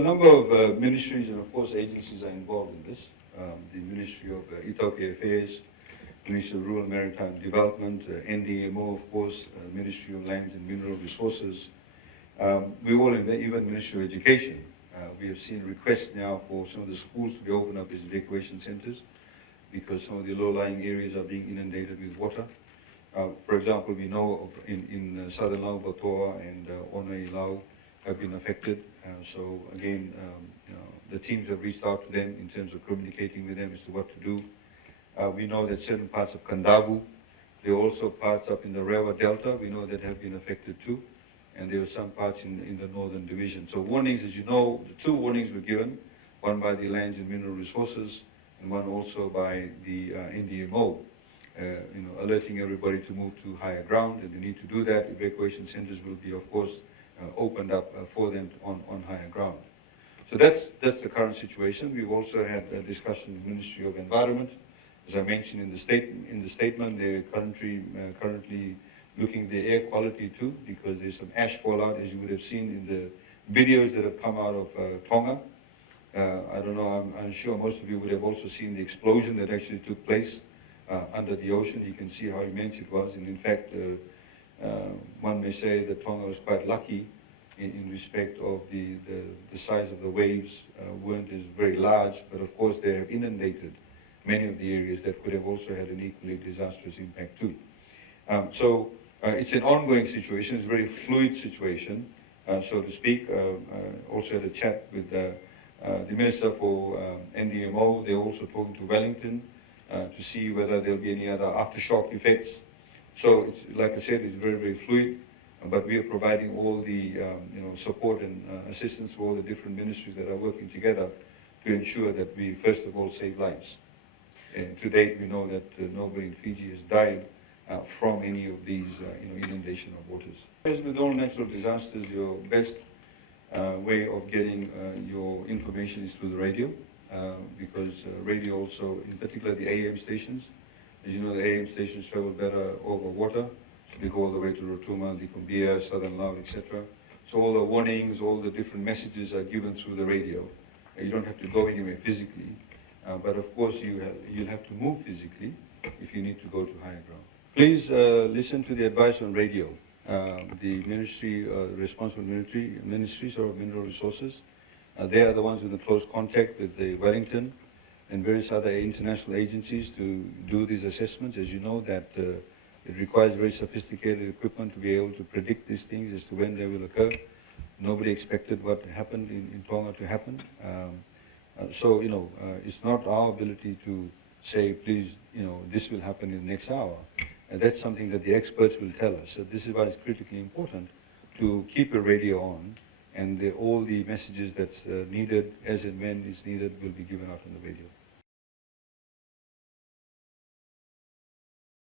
a number of ministries and, of course, agencies are involved in this. The Ministry of Ethiopia Affairs, Ministry of Rural Maritime Development, NDMO, of course, Ministry of Lands and Mineral Resources. We all, even Ministry of Education, we have seen requests now for some of the schools to be opened up as evacuation centers because some of the low-lying areas are being inundated with water. For example, we know of in southern Lau, Vatoa and Ono-i-Lau have been affected. So again, the teams have reached out to them in terms of communicating with them as to what to do. We know that certain parts of Kadavu, there are also parts up in the Rewa Delta, we know that have been affected too. And there are some parts in the northern division. So warnings, as you know, the 2 warnings were given, one by the Lands and Mineral Resources and one also by the NDMO, alerting everybody to move to higher ground, and they need to do that. Evacuation centers will be, of course, opened up for them on higher ground. So that's the current situation. We've also had a discussion with the Ministry of Environment. As I mentioned in the statement, they're currently looking at the air quality too, because there's some ash fallout, as you would have seen in the videos that have come out of Tonga. I don't know, I'm sure most of you would have also seen the explosion that actually took place under the ocean. You can see how immense it was, and in fact, one may say that Tonga was quite lucky in respect of the size of the waves weren't as very large, but of course they have inundated many of the areas that could have also had an equally disastrous impact too. So it's an ongoing situation, it's a very fluid situation, so to speak. Also had a chat with the Minister for NDMO. They're also talking to Wellington to see whether there'll be any other aftershock effects. So it's, like I said, it's very, very fluid, but we are providing all the support and assistance for all the different ministries that are working together to ensure that we, first of all, save lives. And to date, we know that nobody in Fiji has died from any of these inundation of waters. As with all natural disasters, your best way of getting your information is through the radio, because radio also, in particular the AM stations, as you know, the AM stations travel better over water, so they go all the way to Rotuma, Likumbia, Southern Lau, etc. So all the warnings, all the different messages are given through the radio. You don't have to go anywhere physically, but of course you'll have to move physically if you need to go to higher ground. Please listen to the advice on radio. The ministry, responsible ministries of mineral resources, they are the ones in the close contact with the Wellington and various other international agencies to do these assessments. As you know, that it requires very sophisticated equipment to be able to predict these things as to when they will occur. Nobody expected what happened in Tonga to happen. So, it's not our ability to say, please, this will happen in the next hour. And that's something that the experts will tell us. So this is why it's critically important to keep a radio on, and all the messages that's needed, as and when it's needed, will be given out on the radio.